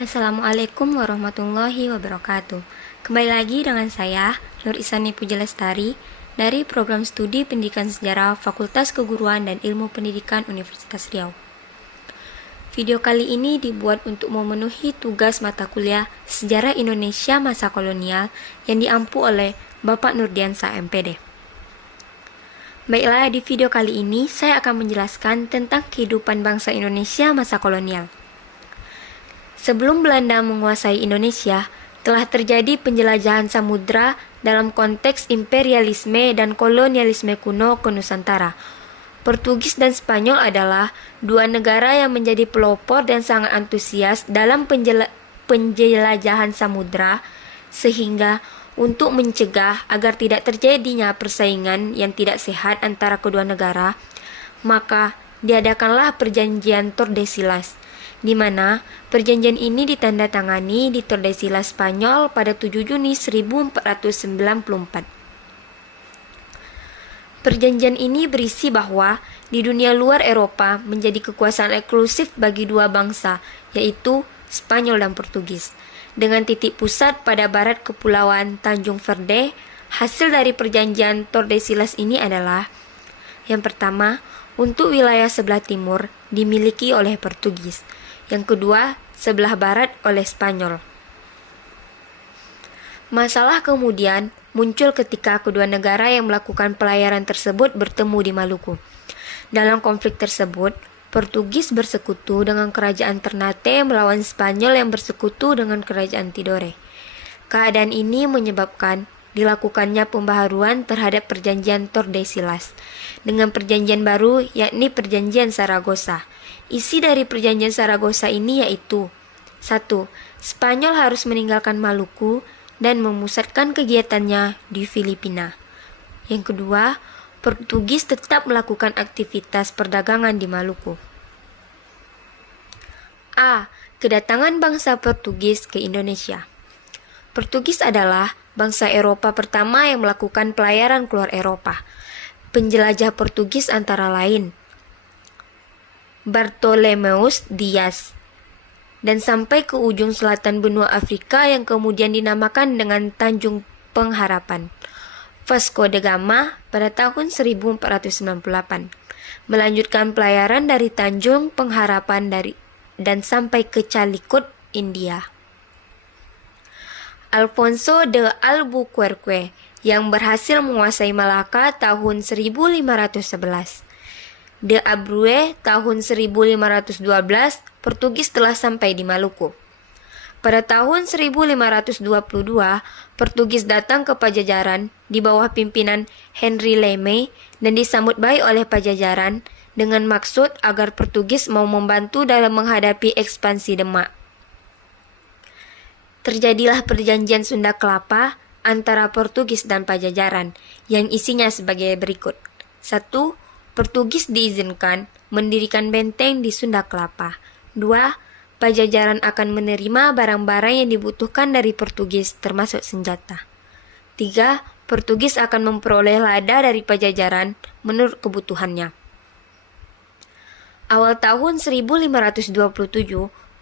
Assalamualaikum warahmatullahi wabarakatuh. Kembali lagi dengan saya, Nur Isani Pujalestari, dari Program Studi Pendidikan Sejarah Fakultas Keguruan dan Ilmu Pendidikan Universitas Riau. Video kali ini dibuat untuk memenuhi tugas mata kuliah Sejarah Indonesia Masa Kolonial yang diampu oleh Bapak Nurdiansa MPD. Baiklah, di video kali ini saya akan menjelaskan tentang kehidupan bangsa Indonesia masa kolonial. Sebelum Belanda menguasai Indonesia, telah terjadi penjelajahan samudra dalam konteks imperialisme dan kolonialisme kuno ke Nusantara. Portugis dan Spanyol adalah dua negara yang menjadi pelopor dan sangat antusias dalam penjelajahan samudra, sehingga untuk mencegah agar tidak terjadinya persaingan yang tidak sehat antara kedua negara, maka diadakanlah Perjanjian Tordesillas, di mana perjanjian ini ditandatangani di Tordesillas Spanyol pada 7 Juni 1494. Perjanjian ini berisi bahwa di dunia luar Eropa menjadi kekuasaan eksklusif bagi dua bangsa, yaitu Spanyol dan Portugis, dengan titik pusat pada barat kepulauan Tanjung Verde. Hasil dari perjanjian Tordesillas ini adalah: yang pertama, untuk wilayah sebelah timur dimiliki oleh Portugis, yang kedua, sebelah barat oleh Spanyol. Masalah kemudian muncul ketika kedua negara yang melakukan pelayaran tersebut bertemu di Maluku. Dalam konflik tersebut, Portugis bersekutu dengan kerajaan Ternate melawan Spanyol yang bersekutu dengan kerajaan Tidore. Keadaan ini menyebabkan dilakukannya pembaharuan terhadap perjanjian Tordesillas dengan perjanjian baru, yakni perjanjian Saragossa. Isi dari perjanjian Saragossa ini yaitu: 1. Spanyol harus meninggalkan Maluku dan memusatkan kegiatannya di Filipina. Yang kedua, Portugis tetap melakukan aktivitas perdagangan di Maluku. A. Kedatangan bangsa Portugis ke Indonesia. Portugis adalah bangsa Eropa pertama yang melakukan pelayaran keluar Eropa. Penjelajah Portugis antara lain Bartolomeus Dias, dan sampai ke ujung selatan benua Afrika yang kemudian dinamakan dengan Tanjung Pengharapan. Vasco da Gama pada tahun 1498 melanjutkan pelayaran dari Tanjung Pengharapan dan sampai ke Calicut, India. Alfonso de Albuquerque yang berhasil menguasai Malaka tahun 1511. De Abreu tahun 1512, Portugis telah sampai di Maluku. Pada tahun 1522, Portugis datang ke Pajajaran di bawah pimpinan Henry Leme dan disambut baik oleh Pajajaran dengan maksud agar Portugis mau membantu dalam menghadapi ekspansi Demak. Terjadilah perjanjian Sunda Kelapa antara Portugis dan Pajajaran yang isinya sebagai berikut. 1. Portugis diizinkan mendirikan benteng di Sunda Kelapa. 2. Pajajaran akan menerima barang-barang yang dibutuhkan dari Portugis, termasuk senjata. 3. Portugis akan memperoleh lada dari Pajajaran menurut kebutuhannya. Awal tahun 1527,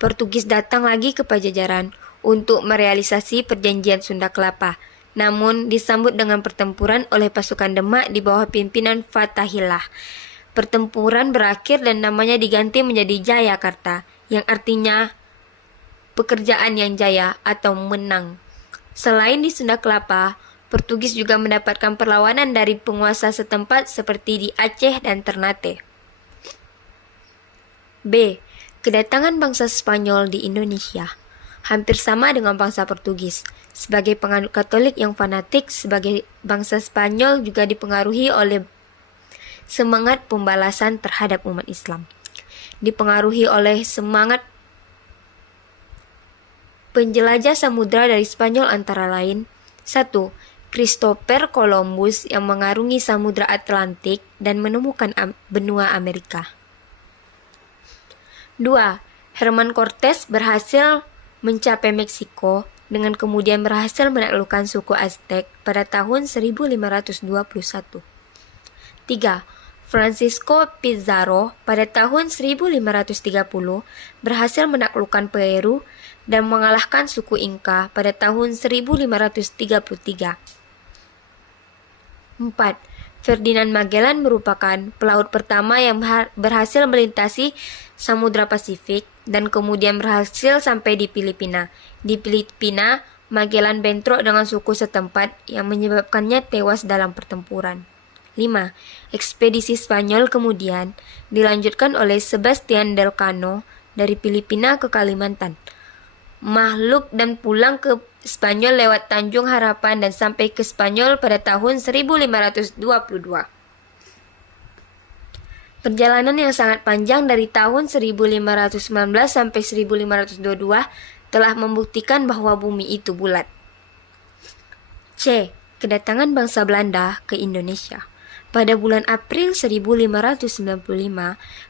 Portugis datang lagi ke Pajajaran untuk merealisasi perjanjian Sunda Kelapa, namun disambut dengan pertempuran oleh pasukan Demak di bawah pimpinan Fatahillah. Pertempuran berakhir dan namanya diganti menjadi Jayakarta, yang artinya pekerjaan yang jaya atau menang. Selain di Sunda Kelapa, Portugis juga mendapatkan perlawanan dari penguasa setempat seperti di Aceh dan Ternate. B. Kedatangan bangsa Spanyol di Indonesia. Hampir sama dengan bangsa Portugis. Sebagai penganut Katolik yang fanatik, sebagai bangsa Spanyol juga dipengaruhi oleh semangat pembalasan terhadap umat Islam. Dipengaruhi oleh semangat penjelajah samudra dari Spanyol antara lain: 1. Christopher Columbus yang mengarungi Samudra Atlantik dan menemukan benua Amerika. 2. Herman Cortés berhasil mencapai Meksiko dengan kemudian berhasil menaklukkan suku Aztec pada tahun 1521. 3. Francisco Pizarro pada tahun 1530 berhasil menaklukkan Peru dan mengalahkan suku Inca pada tahun 1533. 4. Ferdinand Magellan merupakan pelaut pertama yang berhasil melintasi Samudra Pasifik dan kemudian berhasil sampai di Filipina. Di Filipina, Magellan bentrok dengan suku setempat yang menyebabkannya tewas dalam pertempuran. 5. Ekspedisi Spanyol kemudian dilanjutkan oleh Sebastian del Cano dari Filipina ke Kalimantan. Makhluk dan pulang ke Spanyol lewat Tanjung Harapan dan sampai ke Spanyol pada tahun 1522. Perjalanan yang sangat panjang dari tahun 1519 sampai 1522 telah membuktikan bahwa bumi itu bulat. C. Kedatangan bangsa Belanda ke Indonesia. Pada bulan April 1595,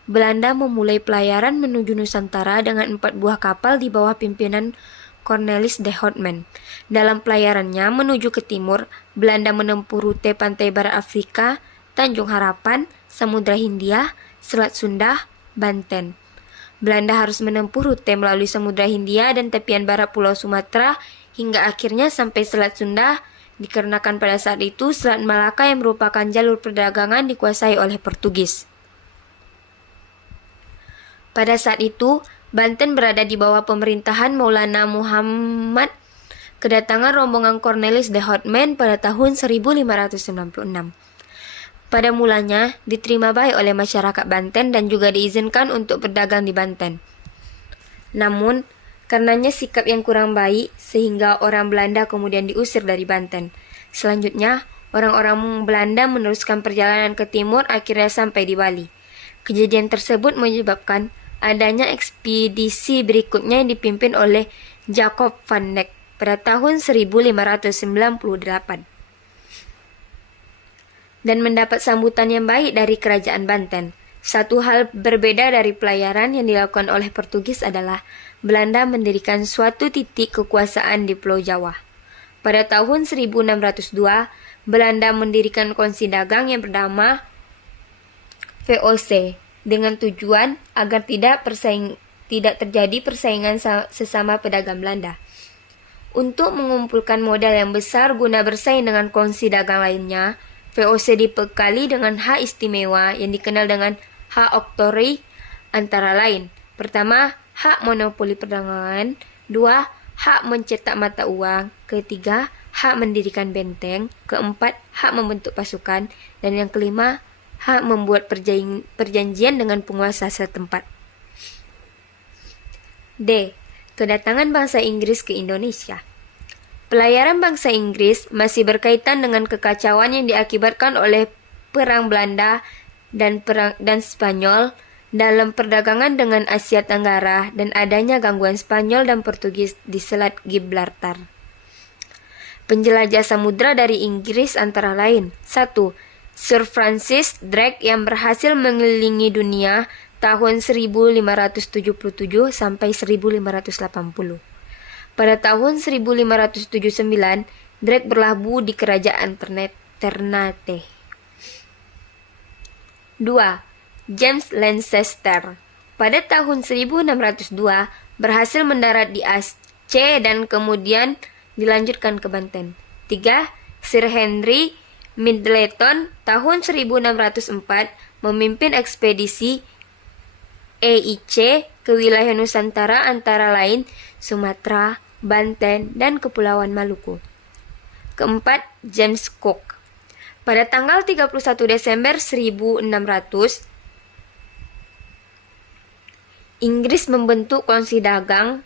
Belanda memulai pelayaran menuju Nusantara dengan 4 buah kapal di bawah pimpinan Cornelis de Houtman. Dalam pelayarannya menuju ke timur, Belanda menempuh rute pantai barat Afrika, Tanjung Harapan, Samudra Hindia, Selat Sunda, Banten. Belanda harus menempuh rute melalui Samudra Hindia dan tepian barat Pulau Sumatera hingga akhirnya sampai Selat Sunda, dikarenakan pada saat itu Selat Malaka yang merupakan jalur perdagangan dikuasai oleh Portugis. Pada saat itu, Banten berada di bawah pemerintahan Maulana Muhammad. Kedatangan rombongan Cornelis de Houtman pada tahun 1596. Pada mulanya, diterima baik oleh masyarakat Banten dan juga diizinkan untuk berdagang di Banten. Namun, karenanya sikap yang kurang baik, sehingga orang Belanda kemudian diusir dari Banten. Selanjutnya, orang-orang Belanda meneruskan perjalanan ke timur akhirnya sampai di Bali. Kejadian tersebut menyebabkan adanya ekspedisi berikutnya yang dipimpin oleh Jacob van Dyk pada tahun 1598. Dan mendapat sambutan yang baik dari kerajaan Banten. Satu hal berbeda dari pelayaran yang dilakukan oleh Portugis adalah Belanda mendirikan suatu titik kekuasaan di Pulau Jawa. Pada tahun 1602, Belanda mendirikan kongsi dagang yang bernama VOC dengan tujuan agar tidak terjadi persaingan sesama pedagang Belanda. Untuk mengumpulkan modal yang besar guna bersaing dengan kongsi dagang lainnya, VOC dibekali dengan hak istimewa yang dikenal dengan hak oktroi antara lain. Pertama, hak monopoli perdagangan. 2. Hak mencetak mata uang. Ketiga, hak mendirikan benteng. Keempat, hak membentuk pasukan. Dan yang kelima, hak membuat perjanjian dengan penguasa setempat. D. Kedatangan bangsa Inggris ke Indonesia. Pelayaran bangsa Inggris masih berkaitan dengan kekacauan yang diakibatkan oleh Perang Belanda dan Spanyol dalam perdagangan dengan Asia Tenggara dan adanya gangguan Spanyol dan Portugis di Selat Gibraltar. Penjelajah samudra dari Inggris antara lain: 1. Sir Francis Drake yang berhasil mengelilingi dunia tahun 1577 sampai 1580. Pada tahun 1579, Drake berlabuh di kerajaan Ternate. 2. James Lancaster pada tahun 1602 berhasil mendarat di Aceh dan kemudian dilanjutkan ke Banten. 3. Sir Henry Middleton tahun 1604 memimpin ekspedisi EIC ke wilayah Nusantara antara lain Sumatera, Banten, dan Kepulauan Maluku. Keempat, James Cook. Pada tanggal 31 Desember 1600, Inggris membentuk kongsi dagang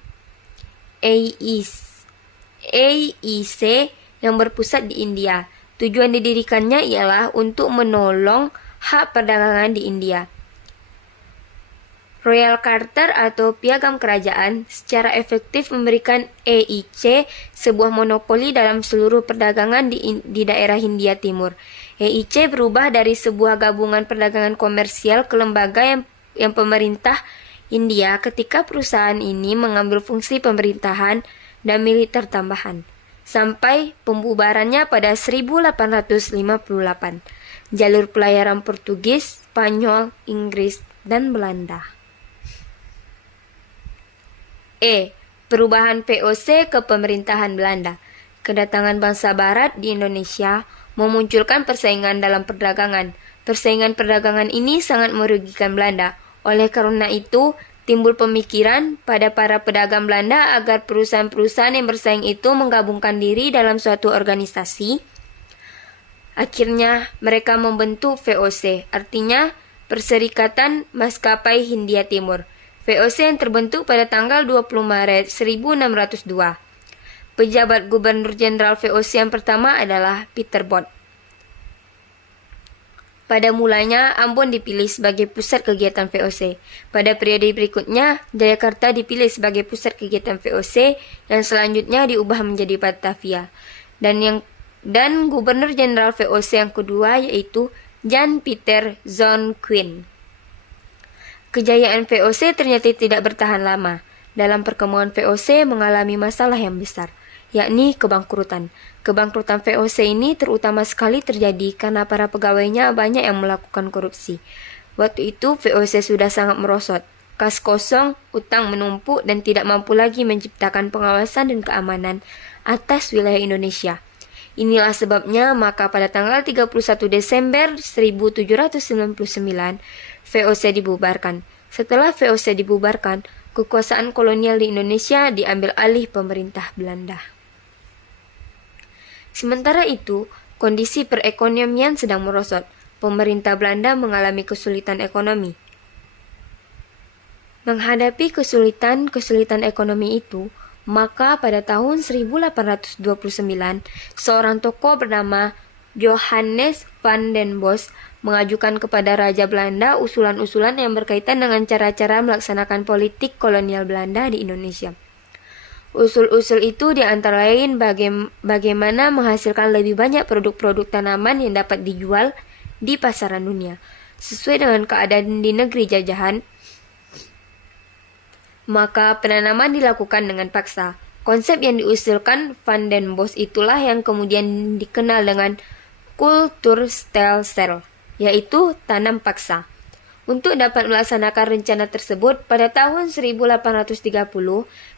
AEC yang berpusat di India. Tujuan didirikannya ialah untuk menolong hak perdagangan di India. Royal Charter atau piagam kerajaan secara efektif memberikan EIC sebuah monopoli dalam seluruh perdagangan di daerah Hindia Timur. EIC berubah dari sebuah gabungan perdagangan komersial ke lembaga yang pemerintah India ketika perusahaan ini mengambil fungsi pemerintahan dan militer tambahan. Sampai pembubarannya pada 1858. Jalur pelayaran Portugis Spanyol, Inggris, dan Belanda. Perubahan VOC ke pemerintahan Belanda. Kedatangan bangsa Barat di Indonesia memunculkan persaingan dalam perdagangan. Persaingan perdagangan ini sangat merugikan Belanda. Oleh karena itu, timbul pemikiran pada para pedagang Belanda agar perusahaan-perusahaan yang bersaing itu menggabungkan diri dalam suatu organisasi. Akhirnya, mereka membentuk VOC, artinya Perserikatan Maskapai Hindia Timur. VOC yang terbentuk pada tanggal 20 Maret 1602. Pejabat Gubernur Jenderal VOC yang pertama adalah Peter Bot. Pada mulanya, Ambon dipilih sebagai pusat kegiatan VOC. Pada periode berikutnya, Jayakarta dipilih sebagai pusat kegiatan VOC yang selanjutnya diubah menjadi Batavia. Dan Gubernur Jenderal VOC yang kedua yaitu Jan Pieter Zoon Quinn. Kejayaan VOC ternyata tidak bertahan lama. Dalam perkembangan VOC mengalami masalah yang besar, yakni kebangkrutan. Kebangkrutan VOC ini terutama sekali terjadi karena para pegawainya banyak yang melakukan korupsi. Waktu itu VOC sudah sangat merosot, kas kosong, utang menumpuk, dan tidak mampu lagi menciptakan pengawasan dan keamanan atas wilayah Indonesia. Inilah sebabnya maka pada tanggal 31 Desember 1799 VOC dibubarkan. Setelah VOC dibubarkan, kekuasaan kolonial di Indonesia diambil alih pemerintah Belanda. Sementara itu, kondisi perekonomian sedang merosot. Pemerintah Belanda mengalami kesulitan ekonomi. Menghadapi kesulitan ekonomi itu, maka pada tahun 1829, seorang tokoh bernama Johannes van den Bosch mengajukan kepada Raja Belanda usulan-usulan yang berkaitan dengan cara-cara melaksanakan politik kolonial Belanda di Indonesia. Usul-usul itu diantara lain bagaimana menghasilkan lebih banyak produk-produk tanaman yang dapat dijual di pasaran dunia, sesuai dengan keadaan di negeri jajahan. Maka penanaman dilakukan dengan paksa. Konsep yang diusulkan Van den Bosch itulah yang kemudian dikenal dengan Kulturstelsel, yaitu tanam paksa. Untuk dapat melaksanakan rencana tersebut, pada tahun 1830,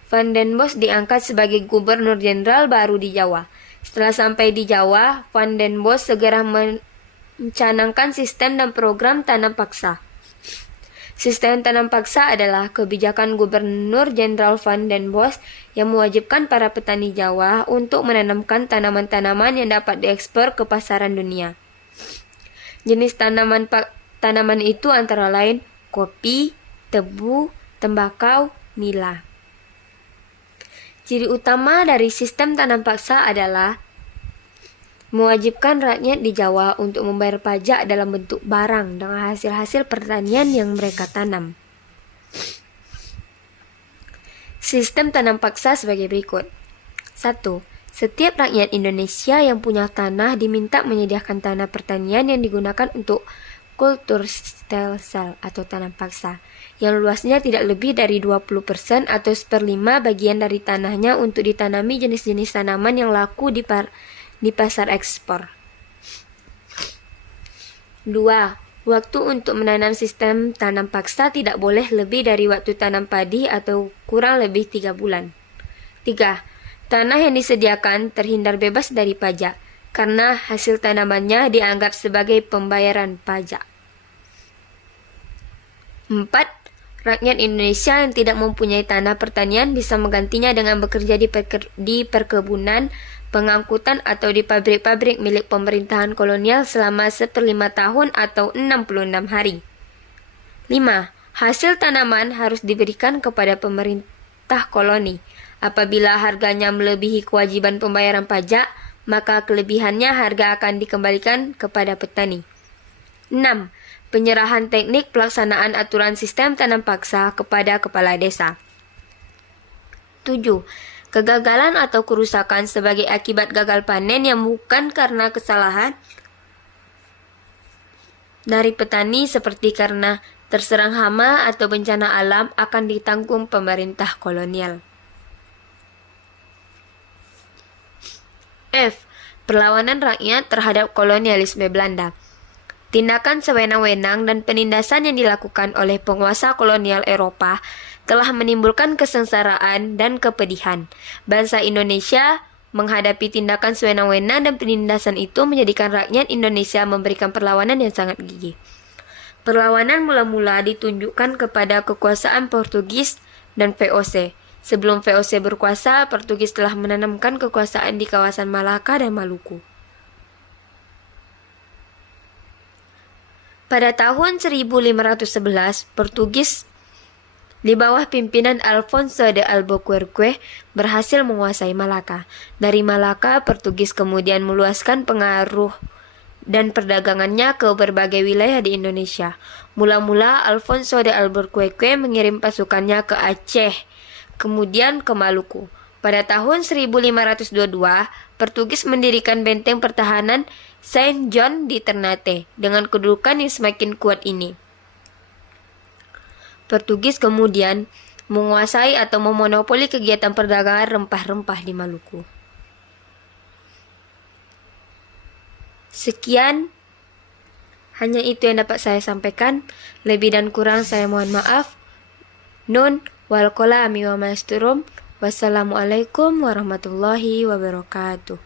Van den Bosch diangkat sebagai gubernur jenderal baru di Jawa. Setelah sampai di Jawa, Van den Bosch segera mencanangkan sistem dan program tanam paksa. Sistem tanam paksa adalah kebijakan Gubernur Jenderal Van den Bosch yang mewajibkan para petani Jawa untuk menanamkan tanaman-tanaman yang dapat diekspor ke pasaran dunia. Jenis tanaman itu antara lain kopi, tebu, tembakau, nila. Ciri utama dari sistem tanam paksa adalah mewajibkan rakyat di Jawa untuk membayar pajak dalam bentuk barang dengan hasil-hasil pertanian yang mereka tanam. Sistem tanam paksa sebagai berikut. 1. Setiap rakyat Indonesia yang punya tanah diminta menyediakan tanah pertanian yang digunakan untuk Kulturstelsel atau tanam paksa, yang luasnya tidak lebih dari 20% atau 1/5 bagian dari tanahnya untuk ditanami jenis-jenis tanaman yang laku di pasar ekspor. 2. Waktu untuk menanam sistem tanam paksa tidak boleh lebih dari waktu tanam padi atau kurang lebih 3 bulan. 3. Tanah yang disediakan terhindar bebas dari pajak, karena hasil tanamannya dianggap sebagai pembayaran pajak. 4. Rakyat Indonesia yang tidak mempunyai tanah pertanian bisa menggantinya dengan bekerja di perkebunan, pengangkutan atau di pabrik-pabrik milik pemerintahan kolonial selama 1/5 tahun atau 66 hari. 5. Hasil tanaman harus diberikan kepada pemerintah koloni. Apabila harganya melebihi kewajiban pembayaran pajak, maka kelebihannya harga akan dikembalikan kepada petani. 6. Penyerahan teknik pelaksanaan aturan sistem tanam paksa kepada kepala desa. 7. Kegagalan atau kerusakan sebagai akibat gagal panen yang bukan karena kesalahan dari petani seperti karena terserang hama atau bencana alam akan ditanggung pemerintah kolonial. F. Perlawanan rakyat terhadap kolonialisme Belanda. Tindakan sewenang-wenang dan penindasan yang dilakukan oleh penguasa kolonial Eropa telah menimbulkan kesengsaraan dan kepedihan. Bangsa Indonesia menghadapi tindakan sewenang-wenang dan penindasan itu menjadikan rakyat Indonesia memberikan perlawanan yang sangat gigih. Perlawanan mula-mula ditunjukkan kepada kekuasaan Portugis dan VOC. Sebelum VOC berkuasa, Portugis telah menanamkan kekuasaan di kawasan Malaka dan Maluku. Pada tahun 1511, Portugis di bawah pimpinan Alfonso de Albuquerque berhasil menguasai Malaka. Dari Malaka, Portugis kemudian meluaskan pengaruh dan perdagangannya ke berbagai wilayah di Indonesia. Mula-mula Alfonso de Albuquerque mengirim pasukannya ke Aceh, kemudian ke Maluku. Pada tahun 1522, Portugis mendirikan benteng pertahanan Saint John di Ternate. Dengan kedudukan yang semakin kuat ini, Portugis kemudian menguasai atau memonopoli kegiatan perdagangan rempah-rempah di Maluku. Sekian, hanya itu yang dapat saya sampaikan. Lebih dan kurang saya mohon maaf. Nun wal kolami wa masturum. Wassalamualaikum warahmatullahi wabarakatuh.